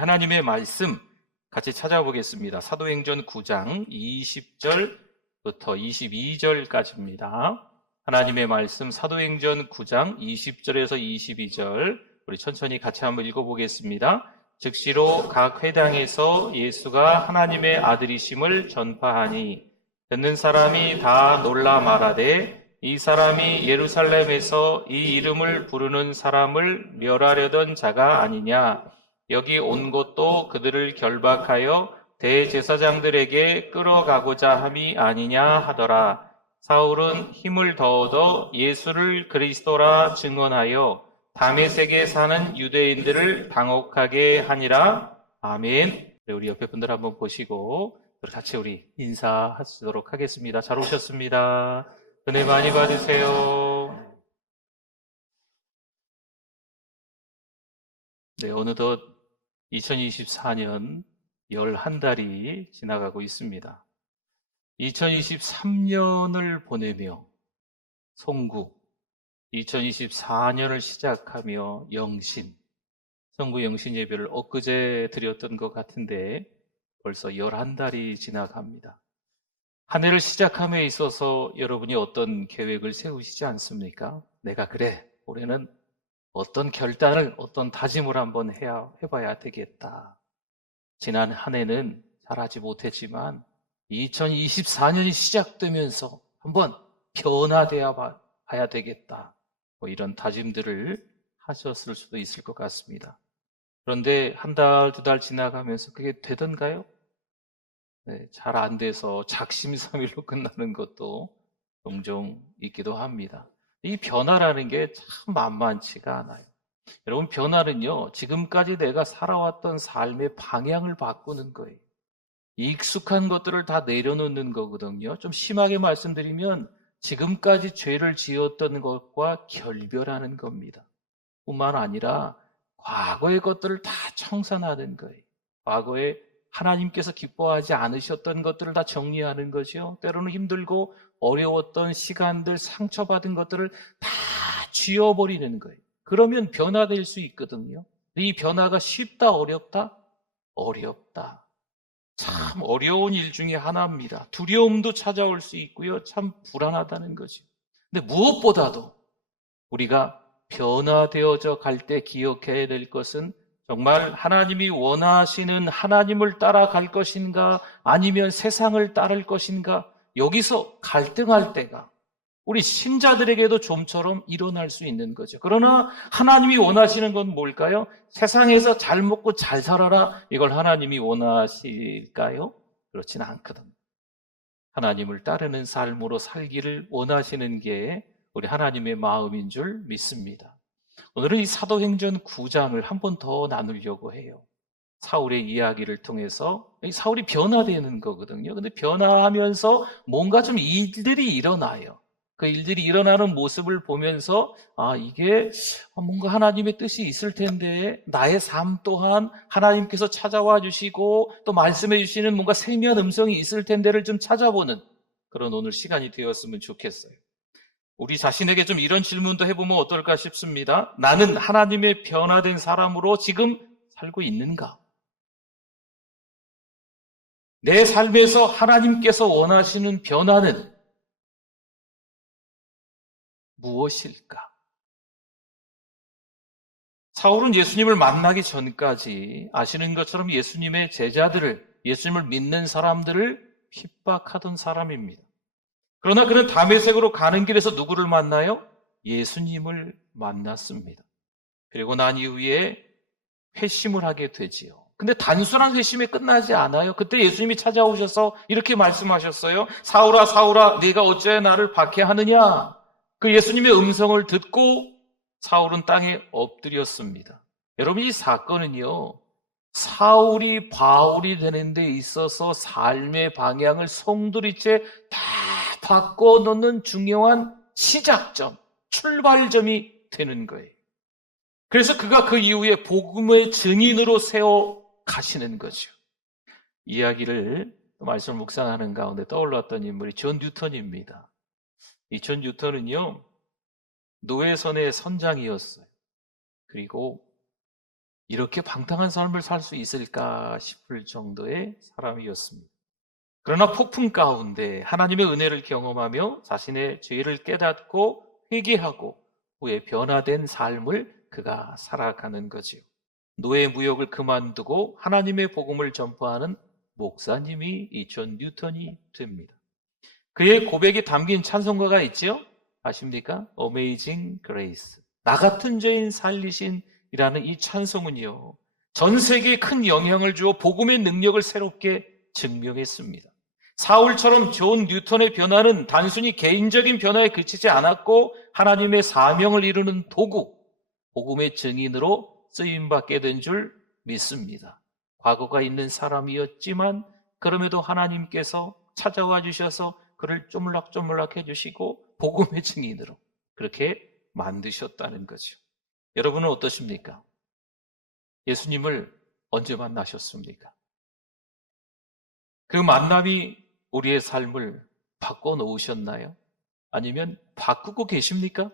하나님의 말씀 같이 찾아보겠습니다. 사도행전 9장 20절부터 22절까지입니다. 하나님의 말씀 사도행전 9장 20절에서 22절 우리 천천히 같이 한번 읽어보겠습니다. 즉시로 각 회당에서 예수가 하나님의 아들이심을 전파하니 듣는 사람이 다 놀라 말하되 이 사람이 예루살렘에서 이 이름을 부르는 사람을 멸하려던 자가 아니냐. 여기 온 것도 그들을 결박하여 대제사장들에게 끌어가고자 함이 아니냐 하더라. 사울은 힘을 더 얻어 예수를 그리스도라 증언하여 다메섹에 사는 유대인들을 당혹하게 하니라. 아멘. 우리 옆에 분들 한번 보시고 같이 우리 인사하시도록 하겠습니다. 잘 오셨습니다. 은혜 많이 받으세요. 네, 어느덧 2024년 11달이 지나가고 있습니다. 2023년을 보내며 송구, 2024년을 시작하며 영신, 성구 영신 예배를 엊그제 드렸던 것 같은데 벌써 11달이 지나갑니다. 한 해를 시작함에 있어서 여러분이 어떤 계획을 세우시지 않습니까? 내가 그래, 올해는 어떤 결단을, 어떤 다짐을 한번 해봐야 되겠다. 지난 한 해는 잘하지 못했지만 2024년이 시작되면서 한번 변화되어 봐야 되겠다. 이런 다짐들을 하셨을 수도 있을 것 같습니다. 그런데 한 달, 두 달 지나가면서 그게 되던가요? 네, 잘 안 돼서 작심삼일로 끝나는 것도 종종 있기도 합니다. 이 변화라는 게 참 만만치가 않아요. 여러분, 변화는요, 지금까지 내가 살아왔던 삶의 방향을 바꾸는 거예요. 익숙한 것들을 다 내려놓는 거거든요. 좀 심하게 말씀드리면 지금까지 죄를 지었던 것과 결별하는 겁니다. 뿐만 아니라 과거의 것들을 다 청산하는 거예요. 과거에 하나님께서 기뻐하지 않으셨던 것들을 다 정리하는 거죠. 때로는 힘들고 어려웠던 시간들, 상처받은 것들을 다 지워버리는 거예요. 그러면 변화될 수 있거든요. 이 변화가 쉽다, 어렵다? 어렵다. 참 어려운 일 중에 하나입니다. 두려움도 찾아올 수 있고요. 참 불안하다는 거죠. 근데 무엇보다도 우리가 변화되어져 갈 때 기억해야 될 것은 정말 하나님이 원하시는 하나님을 따라갈 것인가 아니면 세상을 따를 것인가, 여기서 갈등할 때가 우리 신자들에게도 좀처럼 일어날 수 있는 거죠. 그러나 하나님이 원하시는 건 뭘까요? 세상에서 잘 먹고 잘 살아라, 이걸 하나님이 원하실까요? 그렇지는 않거든요. 하나님을 따르는 삶으로 살기를 원하시는 게 우리 하나님의 마음인 줄 믿습니다. 오늘은 이 사도행전 9장을 한 번 더 나누려고 해요. 사울의 이야기를 통해서 사울이 변화되는 거거든요. 근데 변화하면서 뭔가 좀 일들이 일어나요. 그 일들이 일어나는 모습을 보면서 이게 뭔가 하나님의 뜻이 있을 텐데, 나의 삶 또한 하나님께서 찾아와 주시고 또 말씀해 주시는 뭔가 생명 음성이 있을 텐데를 좀 찾아보는 그런 오늘 시간이 되었으면 좋겠어요. 우리 자신에게 좀 이런 질문도 해보면 어떨까 싶습니다. 나는 하나님의 변화된 사람으로 지금 살고 있는가? 내 삶에서 하나님께서 원하시는 변화는 무엇일까? 사울은 예수님을 만나기 전까지 아시는 것처럼 예수님의 제자들을, 예수님을 믿는 사람들을 핍박하던 사람입니다. 그러나 그는 다메섹으로 가는 길에서 누구를 만나요? 예수님을 만났습니다. 그리고 난 이후에 회심을 하게 되지요. 근데 단순한 회심에 끝나지 않아요. 그때 예수님이 찾아오셔서 이렇게 말씀하셨어요. 사울아, 사울아, 네가 어찌하여 나를 박해하느냐? 그 예수님의 음성을 듣고 사울은 땅에 엎드렸습니다. 여러분, 이 사건은요, 사울이 바울이 되는 데 있어서 삶의 방향을 송두리째 다 바꿔놓는 중요한 시작점, 출발점이 되는 거예요. 그래서 그가 그 이후에 복음의 증인으로 세워 가시는 거죠. 이야기를 말씀을 묵상하는 가운데 떠올랐던 인물이 존 뉴턴입니다. 이 존 뉴턴은요, 노회선의 선장이었어요. 그리고 이렇게 방탕한 삶을 살 수 있을까 싶을 정도의 사람이었습니다. 그러나 폭풍 가운데 하나님의 은혜를 경험하며 자신의 죄를 깨닫고 회개하고 후에 변화된 삶을 그가 살아가는 거지요. 노예 무역을 그만두고 하나님의 복음을 전파하는 목사님이 이 존 뉴턴이 됩니다. 그의 고백이 담긴 찬송가가 있죠? 아십니까? Amazing Grace. 나 같은 죄인 살리신이라는 이 찬송은요, 전 세계에 큰 영향을 주어 복음의 능력을 새롭게 증명했습니다. 사울처럼 존 뉴턴의 변화는 단순히 개인적인 변화에 그치지 않았고 하나님의 사명을 이루는 도구, 복음의 증인으로 쓰임받게 된 줄 믿습니다. 과거가 있는 사람이었지만 그럼에도 하나님께서 찾아와 주셔서 그를 쪼물락쪼물락 해주시고 복음의 증인으로 그렇게 만드셨다는 거죠. 여러분은 어떠십니까? 예수님을 언제 만나셨습니까? 그 만남이 우리의 삶을 바꿔놓으셨나요? 아니면 바꾸고 계십니까?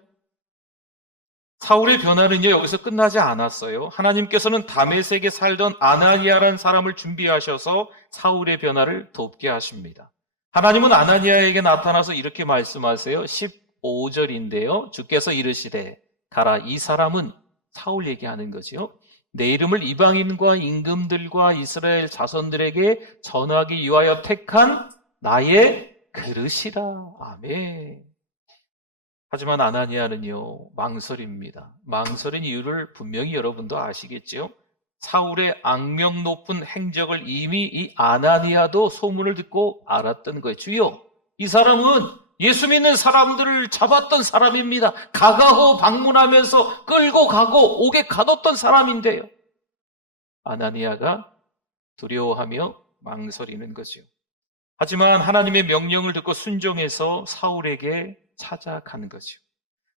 사울의 변화는요, 여기서 끝나지 않았어요. 하나님께서는 다메섹에 살던 아나니아라는 사람을 준비하셔서 사울의 변화를 돕게 하십니다. 하나님은 아나니아에게 나타나서 이렇게 말씀하세요. 15절인데요. 주께서 이르시되 가라, 이 사람은 사울 얘기하는 거지요. 내 이름을 이방인과 임금들과 이스라엘 자손들에게 전하기 위하여 택한 나의 그릇이라. 아멘. 하지만 아나니아는요, 망설입니다. 망설인 이유를 분명히 여러분도 아시겠죠? 사울의 악명 높은 행적을 이미 이 아나니아도 소문을 듣고 알았던 거예요. 주여, 이 사람은 예수 믿는 사람들을 잡았던 사람입니다. 가가호 방문하면서 끌고 가고 옥에 가뒀던 사람인데요. 아나니아가 두려워하며 망설이는 거죠. 하지만 하나님의 명령을 듣고 순종해서 사울에게 찾아가는 거죠.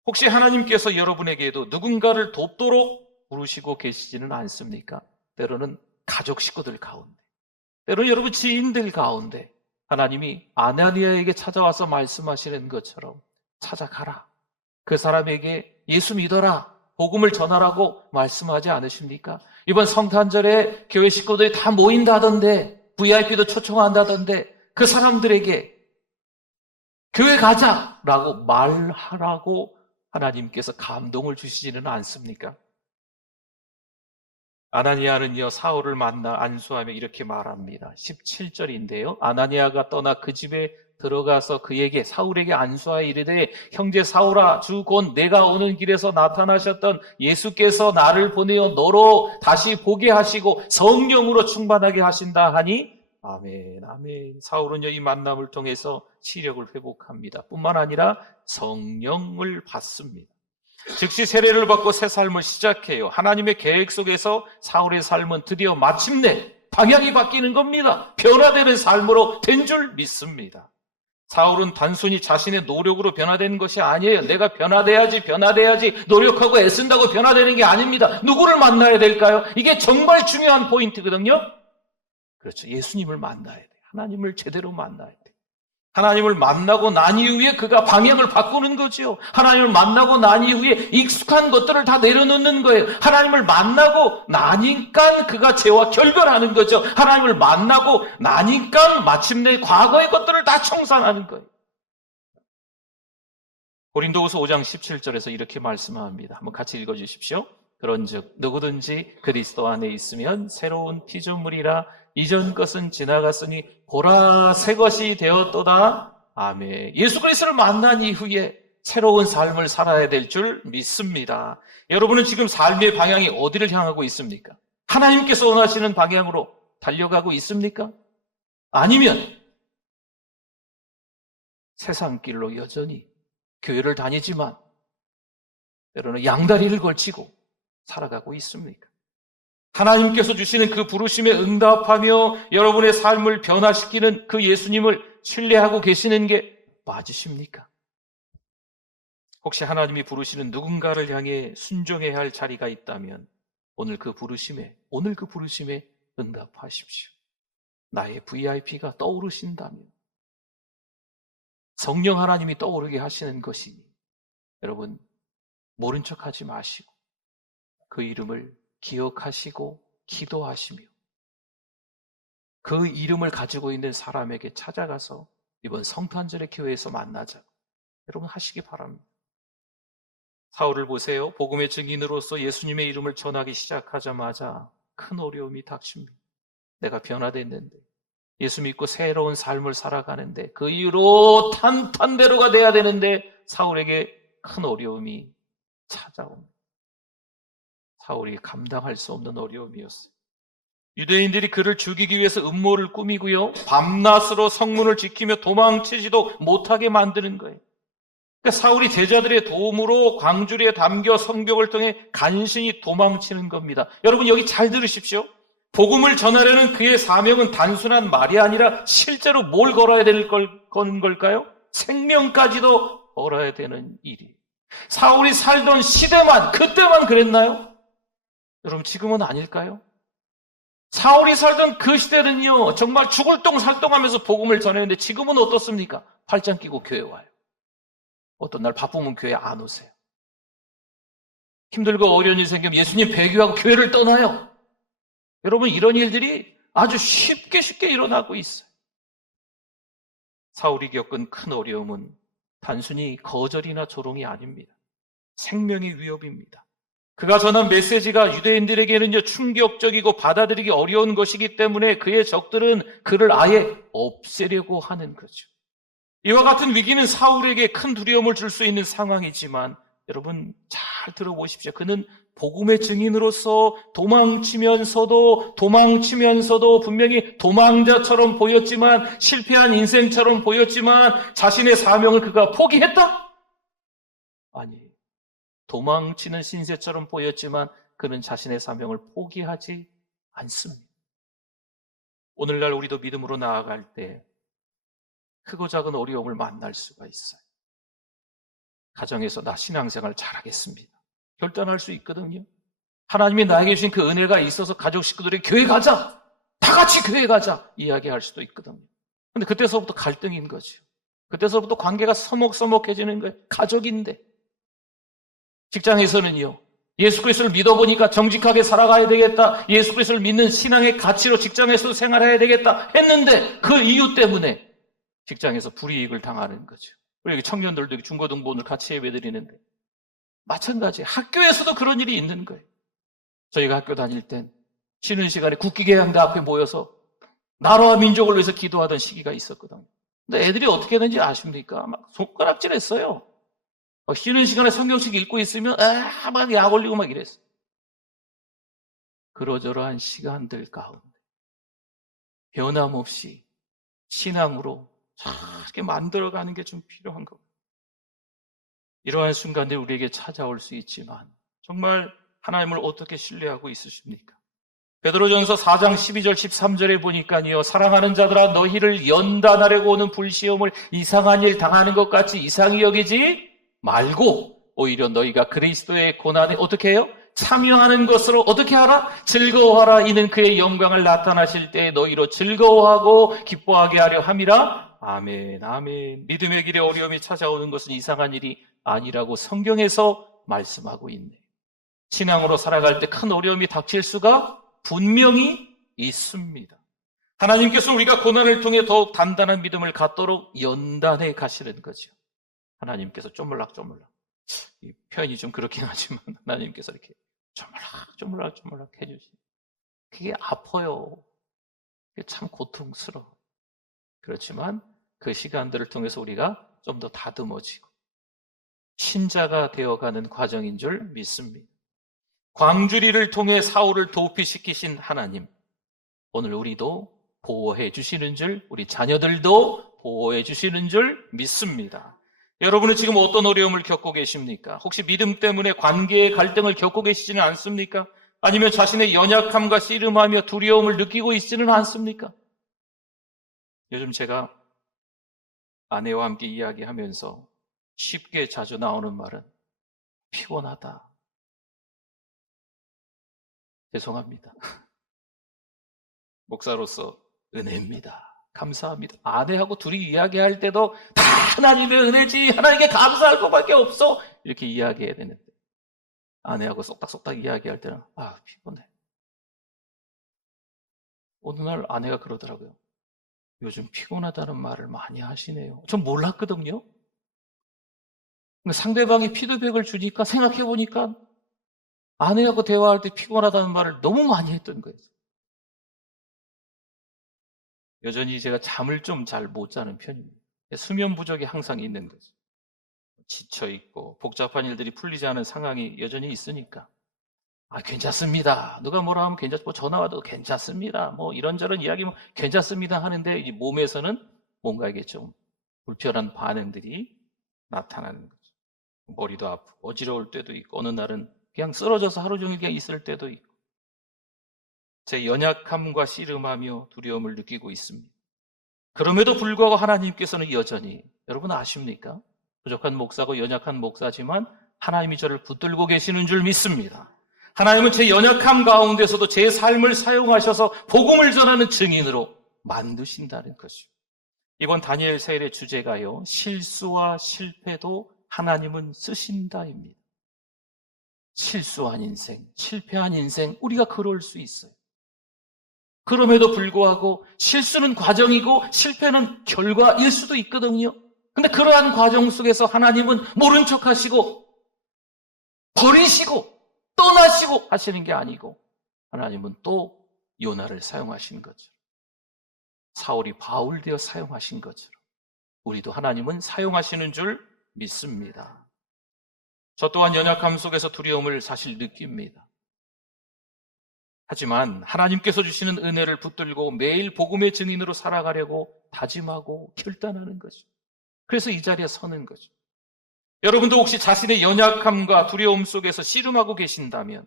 혹시 하나님께서 여러분에게도 누군가를 돕도록 부르시고 계시지는 않습니까? 때로는 가족 식구들 가운데, 때로는 여러분 지인들 가운데 하나님이 아나니아에게 찾아와서 말씀하시는 것처럼 찾아가라. 그 사람에게 예수 믿어라. 복음을 전하라고 말씀하지 않으십니까? 이번 성탄절에 교회 식구들이 다 모인다던데, VIP도 초청한다던데 그 사람들에게 교회 가자라고 말하라고 하나님께서 감동을 주시지는 않습니까? 아나니아는요, 사울을 만나 안수하며 이렇게 말합니다. 17절인데요. 아나니아가 떠나 그 집에 들어가서 그에게, 사울에게 안수하여 이르되 형제 사울아, 주 곧 내가 오는 길에서 나타나셨던 예수께서 나를 보내어 너로 다시 보게 하시고 성령으로 충만하게 하신다 하니 아멘, 아멘. 사울은요, 이 만남을 통해서 시력을 회복합니다. 뿐만 아니라 성령을 받습니다. 즉시 세례를 받고 새 삶을 시작해요. 하나님의 계획 속에서 사울의 삶은 드디어 마침내 방향이 바뀌는 겁니다. 변화되는 삶으로 된 줄 믿습니다. 사울은 단순히 자신의 노력으로 변화되는 것이 아니에요. 내가 변화돼야지 노력하고 애쓴다고 변화되는 게 아닙니다. 누구를 만나야 될까요? 이게 정말 중요한 포인트거든요. 그렇죠. 예수님을 만나야 돼요. 하나님을 제대로 만나야 돼요. 하나님을 만나고 난 이후에 그가 방향을 바꾸는 거지요. 하나님을 만나고 난 이후에 익숙한 것들을 다 내려놓는 거예요. 하나님을 만나고 나니까 그가 죄와 결별하는 거죠. 하나님을 만나고 나니까 마침내 과거의 것들을 다 청산하는 거예요. 고린도후서 5장 17절에서 이렇게 말씀합니다. 한번 같이 읽어주십시오. 그런즉 누구든지 그리스도 안에 있으면 새로운 피조물이라 이전 것은 지나갔으니 보라 새 것이 되었도다. 아멘. 예수 그리스도를 만난 이후에 새로운 삶을 살아야 될 줄 믿습니다. 여러분은 지금 삶의 방향이 어디를 향하고 있습니까? 하나님께서 원하시는 방향으로 달려가고 있습니까? 아니면 세상 길로 여전히 교회를 다니지만 때로는 양다리를 걸치고 살아가고 있습니까? 하나님께서 주시는 그 부르심에 응답하며 여러분의 삶을 변화시키는 그 예수님을 신뢰하고 계시는 게 맞으십니까? 혹시 하나님이 부르시는 누군가를 향해 순종해야 할 자리가 있다면 오늘 그 부르심에 응답하십시오. 나의 VIP가 떠오르신다면 성령 하나님이 떠오르게 하시는 것이니 여러분 모른 척하지 마시고 그 이름을 기억하시고 기도하시며 그 이름을 가지고 있는 사람에게 찾아가서 이번 성탄절의 교회에서 만나자. 여러분 하시기 바랍니다. 사울을 보세요. 복음의 증인으로서 예수님의 이름을 전하기 시작하자마자 큰 어려움이 닥칩니다. 내가 변화됐는데, 예수 믿고 새로운 삶을 살아가는데, 그 이후로 탄탄대로가 돼야 되는데 사울에게 큰 어려움이 찾아옵니다. 사울이 감당할 수 없는 어려움이었어요. 유대인들이 그를 죽이기 위해서 음모를 꾸미고요, 밤낮으로 성문을 지키며 도망치지도 못하게 만드는 거예요. 그러니까 사울이 제자들의 도움으로 광주리에 담겨 성벽을 통해 간신히 도망치는 겁니다. 여러분 여기 잘 들으십시오. 복음을 전하려는 그의 사명은 단순한 말이 아니라 실제로 뭘 걸어야 될 걸까요? 생명까지도 걸어야 되는 일이에요. 사울이 살던 시대만, 그때만 그랬나요? 여러분 지금은 아닐까요? 사울이 살던 그 시대는요, 정말 죽을 똥 살똥하면서 복음을 전했는데 지금은 어떻습니까? 팔짱 끼고 교회 와요. 어떤 날 바쁘면 교회 안 오세요. 힘들고 어려운 일 생기면 예수님 배교하고 교회를 떠나요. 여러분 이런 일들이 아주 쉽게 일어나고 있어요. 사울이 겪은 큰 어려움은 단순히 거절이나 조롱이 아닙니다. 생명의 위협입니다. 그가 전한 메시지가 유대인들에게는 충격적이고 받아들이기 어려운 것이기 때문에 그의 적들은 그를 아예 없애려고 하는 거죠. 이와 같은 위기는 사울에게 큰 두려움을 줄 수 있는 상황이지만 여러분 잘 들어보십시오. 그는 복음의 증인으로서 도망치면서도 분명히 도망자처럼 보였지만, 실패한 인생처럼 보였지만 자신의 사명을 그가 포기했다? 아니에요. 도망치는 신세처럼 보였지만 그는 자신의 사명을 포기하지 않습니다. 오늘날 우리도 믿음으로 나아갈 때 크고 작은 어려움을 만날 수가 있어요. 가정에서 나 신앙생활 잘하겠습니다. 결단할 수 있거든요. 하나님이 나에게 주신 그 은혜가 있어서 가족 식구들이 교회 가자! 다 같이 교회 가자! 이야기할 수도 있거든요. 근데 그때서부터 갈등인 거죠. 그때서부터 관계가 서먹서먹해지는 거예요. 가족인데. 직장에서는요, 예수 그리스도를 믿어보니까 정직하게 살아가야 되겠다, 예수 그리스도를 믿는 신앙의 가치로 직장에서도 생활해야 되겠다 했는데 그 이유 때문에 직장에서 불이익을 당하는 거죠. 우리 청년들도 중고등부원을 같이 예배드리는데 마찬가지예요. 학교에서도 그런 일이 있는 거예요. 저희가 학교 다닐 땐 쉬는 시간에 국기계양대 앞에 모여서 나라와 민족을 위해서 기도하던 시기가 있었거든요. 근데 애들이 어떻게 했는지 아십니까? 막 손가락질했어요. 쉬는 시간에 성경책 읽고 있으면 막 약 올리고 막 이랬어요. 그러저러한 시간들 가운데 변함없이 신앙으로 이렇게 만들어가는 게 좀 필요한 겁니다. 이러한 순간들이 우리에게 찾아올 수 있지만 정말 하나님을 어떻게 신뢰하고 있으십니까? 베드로전서 4장 12절 13절에 보니까요, 사랑하는 자들아 너희를 연단하려고 오는 불시험을 이상한 일 당하는 것 같이 이상히 여기지 말고 오히려 너희가 그리스도의 고난에 어떻게 해요? 참여하는 것으로 어떻게 하라? 즐거워하라. 이는 그의 영광을 나타나실 때 너희로 즐거워하고 기뻐하게 하려 함이라. 아멘, 아멘. 믿음의 길에 어려움이 찾아오는 것은 이상한 일이 아니라고 성경에서 말씀하고 있네요. 신앙으로 살아갈 때 큰 어려움이 닥칠 수가 분명히 있습니다. 하나님께서 우리가 고난을 통해 더욱 단단한 믿음을 갖도록 연단해 가시는 거죠. 하나님께서 쪼물락쪼물락, 이 표현이 좀 그렇긴 하지만 하나님께서 이렇게 쪼물락쪼물락 해주시죠. 그게 아파요. 그게 참 고통스러워. 그렇지만 그 시간들을 통해서 우리가 좀 더 다듬어지고 신자가 되어가는 과정인 줄 믿습니다. 광주리를 통해 사울을 도피시키신 하나님, 오늘 우리도 보호해 주시는 줄, 우리 자녀들도 보호해 주시는 줄 믿습니다. 여러분은 지금 어떤 어려움을 겪고 계십니까? 혹시 믿음 때문에 관계의 갈등을 겪고 계시지는 않습니까? 아니면 자신의 연약함과 씨름하며 두려움을 느끼고 있지는 않습니까? 요즘 제가 아내와 함께 이야기하면서 쉽게 자주 나오는 말은 피곤하다. 죄송합니다. 목사로서 은혜입니다. 감사합니다. 아내하고 둘이 이야기할 때도 다 하나님의 은혜지, 하나님께 감사할 것밖에 없어, 이렇게 이야기해야 되는데 아내하고 쏙닥쏙닥 이야기할 때는 피곤해. 어느 날 아내가 그러더라고요. 요즘 피곤하다는 말을 많이 하시네요. 전 몰랐거든요. 근데 상대방이 피드백을 주니까 생각해보니까 아내하고 대화할 때 피곤하다는 말을 너무 많이 했던 거예요. 여전히 제가 잠을 좀 잘 못 자는 편입니다. 수면 부족이 항상 있는 거죠. 지쳐있고 복잡한 일들이 풀리지 않은 상황이 여전히 있으니까 괜찮습니다. 누가 뭐라 하면 괜찮고 전화 와도 괜찮습니다. 뭐 이런저런 이야기면 괜찮습니다 하는데 이 몸에서는 뭔가 이게 좀 불편한 반응들이 나타나는 거죠. 머리도 아프고 어지러울 때도 있고 어느 날은 그냥 쓰러져서 하루 종일 그냥 있을 때도 있고 제 연약함과 씨름하며 두려움을 느끼고 있습니다. 그럼에도 불구하고 하나님께서는 여전히 여러분 아십니까? 부족한 목사고 연약한 목사지만 하나님이 저를 붙들고 계시는 줄 믿습니다. 하나님은 제 연약함 가운데서도 제 삶을 사용하셔서 복음을 전하는 증인으로 만드신다는 것이죠. 이번 다니엘 세일의 주제가요, 실수와 실패도 하나님은 쓰신다입니다. 실수한 인생, 실패한 인생, 우리가 그럴 수 있어요. 그럼에도 불구하고 실수는 과정이고 실패는 결과일 수도 있거든요. 근데 그러한 과정 속에서 하나님은 모른 척 하시고 버리시고 떠나시고 하시는 게 아니고 하나님은 또 요나를 사용하신 것처럼 사울이 바울 되어 사용하신 것처럼 우리도 하나님은 사용하시는 줄 믿습니다. 저 또한 연약함 속에서 두려움을 사실 느낍니다. 하지만 하나님께서 주시는 은혜를 붙들고 매일 복음의 증인으로 살아가려고 다짐하고 결단하는 거죠. 그래서 이 자리에 서는 거죠. 여러분도 혹시 자신의 연약함과 두려움 속에서 씨름하고 계신다면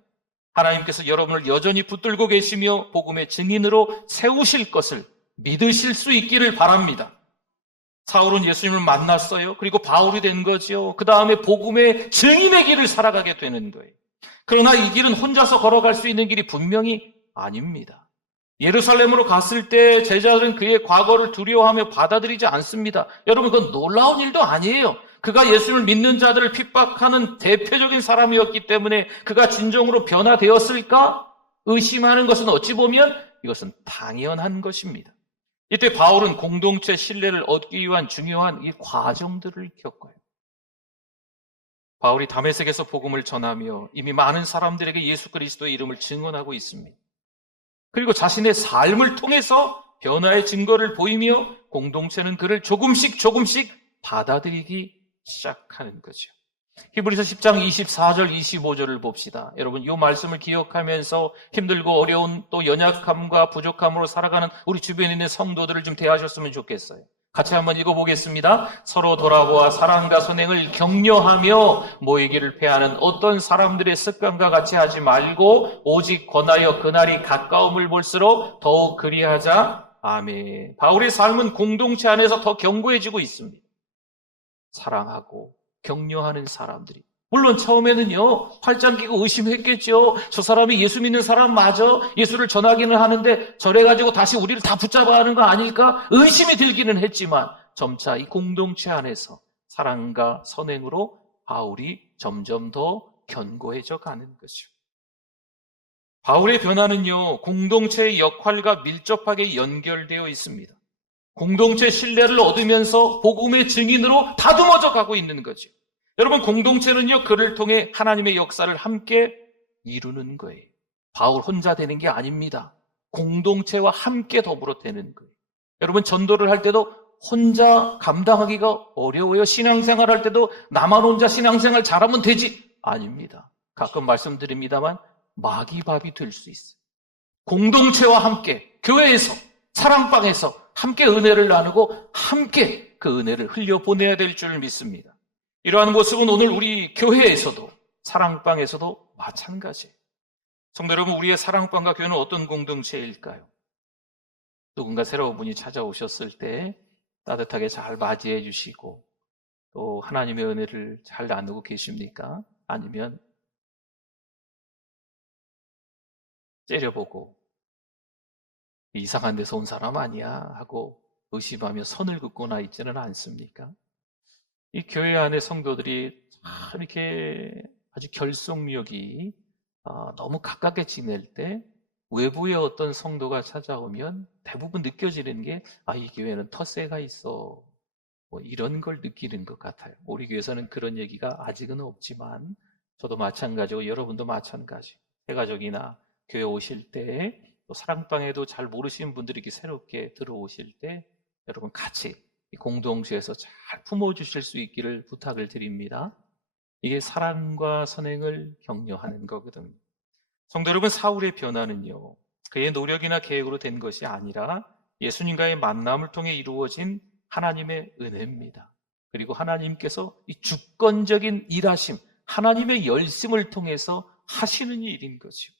하나님께서 여러분을 여전히 붙들고 계시며 복음의 증인으로 세우실 것을 믿으실 수 있기를 바랍니다. 사울은 예수님을 만났어요. 그리고 바울이 된 거죠. 그 다음에 복음의 증인의 길을 살아가게 되는 거예요. 그러나 이 길은 혼자서 걸어갈 수 있는 길이 분명히 아닙니다. 예루살렘으로 갔을 때 제자들은 그의 과거를 두려워하며 받아들이지 않습니다. 여러분, 그건 놀라운 일도 아니에요. 그가 예수를 믿는 자들을 핍박하는 대표적인 사람이었기 때문에 그가 진정으로 변화되었을까? 의심하는 것은 어찌 보면 이것은 당연한 것입니다. 이때 바울은 공동체 신뢰를 얻기 위한 중요한 이 과정들을 겪어요. 바울이 다메섹에서 복음을 전하며 이미 많은 사람들에게 예수 그리스도의 이름을 증언하고 있습니다. 그리고 자신의 삶을 통해서 변화의 증거를 보이며 공동체는 그를 조금씩 받아들이기 시작하는 거죠. 히브리서 10장 24절 25절을 봅시다. 여러분, 이 말씀을 기억하면서 힘들고 어려운 또 연약함과 부족함으로 살아가는 우리 주변에 있는 성도들을 좀 대하셨으면 좋겠어요. 같이 한번 읽어보겠습니다. 서로 돌아보아 사랑과 선행을 격려하며 모이기를 패하는 어떤 사람들의 습관과 같이 하지 말고 오직 권하여 그날이 가까움을 볼수록 더욱 그리하자. 아멘. 바울의 삶은 공동체 안에서 더 견고해지고 있습니다. 사랑하고 격려하는 사람들이. 물론 처음에는요, 팔짱 끼고 의심했겠죠. 저 사람이 예수 믿는 사람 맞아? 예수를 전하기는 하는데 저래가지고 다시 우리를 다 붙잡아 하는 거 아닐까? 의심이 들기는 했지만 점차 이 공동체 안에서 사랑과 선행으로 바울이 점점 더 견고해져 가는 거죠. 바울의 변화는요, 공동체의 역할과 밀접하게 연결되어 있습니다. 공동체 신뢰를 얻으면서 복음의 증인으로 다듬어져 가고 있는 거죠. 여러분, 공동체는요, 그를 통해 하나님의 역사를 함께 이루는 거예요. 바울 혼자 되는 게 아닙니다. 공동체와 함께 더불어 되는 거예요. 여러분, 전도를 할 때도 혼자 감당하기가 어려워요. 신앙생활 할 때도 나만 혼자 신앙생활 잘하면 되지. 아닙니다. 가끔 말씀드립니다만 마귀밥이 될 수 있어요. 공동체와 함께 교회에서 사랑방에서 함께 은혜를 나누고 함께 그 은혜를 흘려보내야 될 줄 믿습니다. 이러한 모습은 오늘 우리 교회에서도 사랑방에서도 마찬가지예요. 성도 여러분, 우리의 사랑방과 교회는 어떤 공동체일까요? 누군가 새로운 분이 찾아오셨을 때 따뜻하게 잘 맞이해 주시고 또 하나님의 은혜를 잘 나누고 계십니까? 아니면 째려보고 이상한 데서 온 사람 아니야 하고 의심하며 선을 긋거나 있지는 않습니까? 이 교회 안의 성도들이 참 이렇게 아주 결속력이 너무 가깝게 지낼 때 외부의 어떤 성도가 찾아오면 대부분 느껴지는 게 이 교회는 텃세가 있어. 뭐 이런 걸 느끼는 것 같아요. 우리 교회에서는 그런 얘기가 아직은 없지만 저도 마찬가지고 여러분도 마찬가지. 새가족이나 교회 오실 때 또 사랑방에도 잘 모르시는 분들이 이렇게 새롭게 들어오실 때 여러분 같이 이 공동체에서 잘 품어주실 수 있기를 부탁을 드립니다. 이게 사랑과 선행을 격려하는 거거든요. 성도 여러분, 사울의 변화는요, 그의 노력이나 계획으로 된 것이 아니라 예수님과의 만남을 통해 이루어진 하나님의 은혜입니다. 그리고 하나님께서 이 주권적인 일하심, 하나님의 열심을 통해서 하시는 일인 거죠.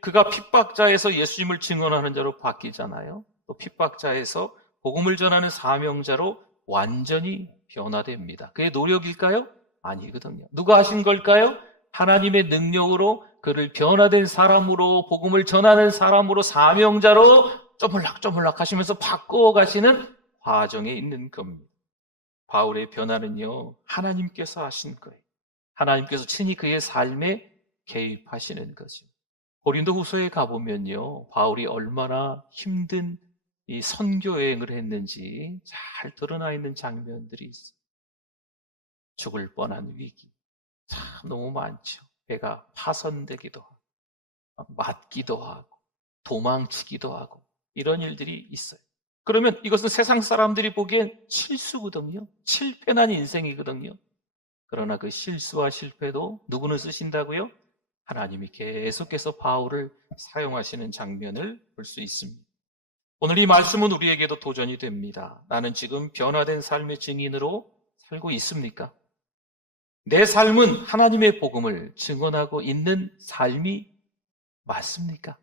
그가 핍박자에서 예수님을 증언하는 자로 바뀌잖아요. 또 핍박자에서 복음을 전하는 사명자로 완전히 변화됩니다. 그의 노력일까요? 아니거든요. 누가 하신 걸까요? 하나님의 능력으로 그를 변화된 사람으로, 복음을 전하는 사람으로, 사명자로 쪼물락쪼물락 하시면서 바꾸어 가시는 과정에 있는 겁니다. 바울의 변화는요, 하나님께서 하신 거예요. 하나님께서 친히 그의 삶에 개입하시는 거죠. 고린도후서에 가보면요, 바울이 얼마나 힘든 이 선교 여행을 했는지 잘 드러나 있는 장면들이 있어요. 죽을 뻔한 위기, 참 너무 많죠. 배가 파손되기도 하고, 맞기도 하고, 도망치기도 하고, 이런 일들이 있어요. 그러면 이것은 세상 사람들이 보기엔 실수거든요. 실패난 인생이거든요. 그러나 그 실수와 실패도 누구는 쓰신다고요? 하나님이 계속해서 바울을 사용하시는 장면을 볼 수 있습니다. 오늘 이 말씀은 우리에게도 도전이 됩니다. 나는 지금 변화된 삶의 증인으로 살고 있습니까? 내 삶은 하나님의 복음을 증언하고 있는 삶이 맞습니까?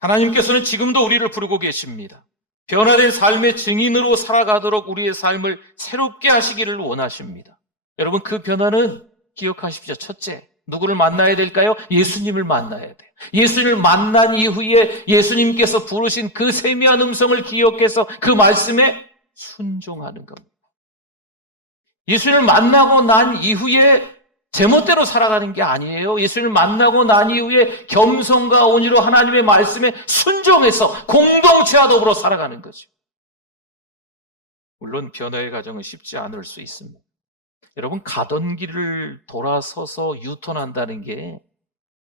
하나님께서는 지금도 우리를 부르고 계십니다. 변화된 삶의 증인으로 살아가도록 우리의 삶을 새롭게 하시기를 원하십니다. 여러분, 그 변화는 기억하십시오. 첫째, 누구를 만나야 될까요? 예수님을 만나야 돼요. 예수님을 만난 이후에 예수님께서 부르신 그 세미한 음성을 기억해서 그 말씀에 순종하는 겁니다. 예수님을 만나고 난 이후에 제멋대로 살아가는 게 아니에요. 예수님을 만나고 난 이후에 겸손과 온유로 하나님의 말씀에 순종해서 공동체와 더불어 살아가는 거죠. 물론 변화의 과정은 쉽지 않을 수 있습니다. 여러분, 가던 길을 돌아서서 유턴한다는 게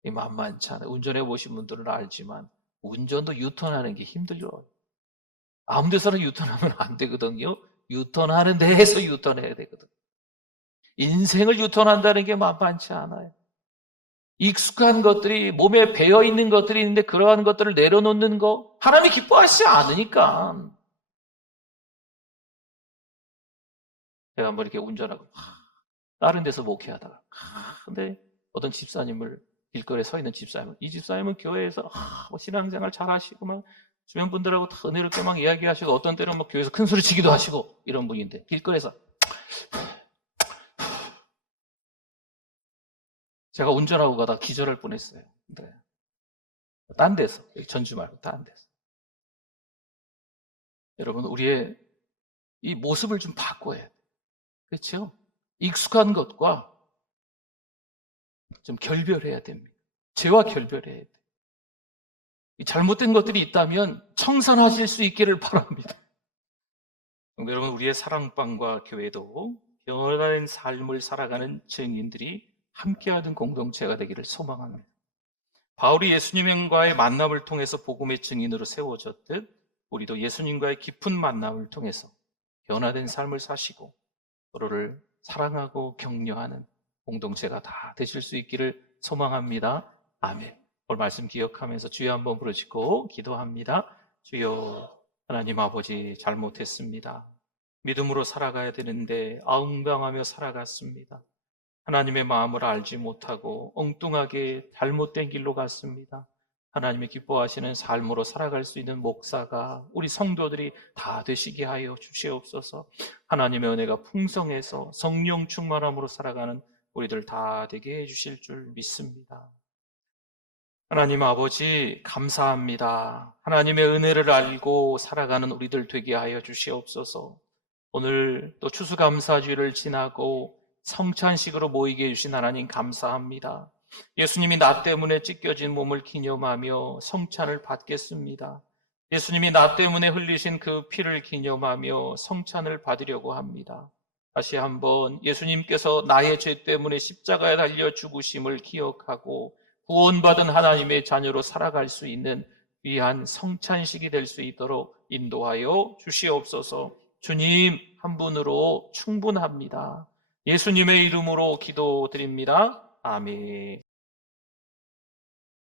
만만치 않아요. 운전해 보신 분들은 알지만 운전도 유턴하는 게 힘들어요. 아무 데서나 유턴하면 안 되거든요. 유턴하는 데에서 유턴해야 되거든요. 인생을 유턴한다는 게 만만치 않아요. 익숙한 것들이, 몸에 배어있는 것들이 있는데 그러한 것들을 내려놓는 거 하나님이 기뻐하시지 않으니까. 제가 한번 이렇게 운전하고 다른 데서 목회하다가 근데 어떤 집사님을, 길거리에 서 있는 집사님을, 이 집사님은 교회에서 신앙생활 잘 하시고 막 주변 분들하고 다 은혜롭게 막 이야기하시고 어떤 때는 막 교회에서 큰 소리 치기도 하시고 이런 분인데 길거리에서 제가 운전하고 가다가 기절할 뻔했어요. 네. 딴 데서, 전주 말고 딴 데서. 여러분, 우리의 이 모습을 좀 바꿔야 돼요. 그렇죠? 익숙한 것과 좀 결별해야 됩니다. 죄와 결별해야 돼요. 잘못된 것들이 있다면 청산하실 수 있기를 바랍니다. 여러분, 우리의 사랑방과 교회도 변화된 삶을 살아가는 증인들이 함께하는 공동체가 되기를 소망합니다. 바울이 예수님과의 만남을 통해서 복음의 증인으로 세워졌듯 우리도 예수님과의 깊은 만남을 통해서 변화된 삶을 사시고 서로를 사랑하고 격려하는 공동체가 다 되실 수 있기를 소망합니다. 아멘. 오늘 말씀 기억하면서 주여 한번 부르짖고 기도합니다. 주여, 하나님 아버지, 잘못했습니다. 믿음으로 살아가야 되는데 아웅당하며 살아갔습니다. 하나님의 마음을 알지 못하고 엉뚱하게 잘못된 길로 갔습니다. 하나님이 기뻐하시는 삶으로 살아갈 수 있는 목사가, 우리 성도들이 다 되시게 하여 주시옵소서. 하나님의 은혜가 풍성해서 성령 충만함으로 살아가는 우리들 다 되게 해주실 줄 믿습니다. 하나님 아버지, 감사합니다. 하나님의 은혜를 알고 살아가는 우리들 되게 하여 주시옵소서. 오늘 또 추수감사주일을 지나고 성찬식으로 모이게 해주신 하나님 감사합니다. 예수님이 나 때문에 찢겨진 몸을 기념하며 성찬을 받겠습니다. 예수님이 나 때문에 흘리신 그 피를 기념하며 성찬을 받으려고 합니다. 다시 한번 예수님께서 나의 죄 때문에 십자가에 달려 죽으심을 기억하고 구원받은 하나님의 자녀로 살아갈 수 있는 귀한 성찬식이 될 수 있도록 인도하여 주시옵소서. 주님 한 분으로 충분합니다. 예수님의 이름으로 기도드립니다. 아멘.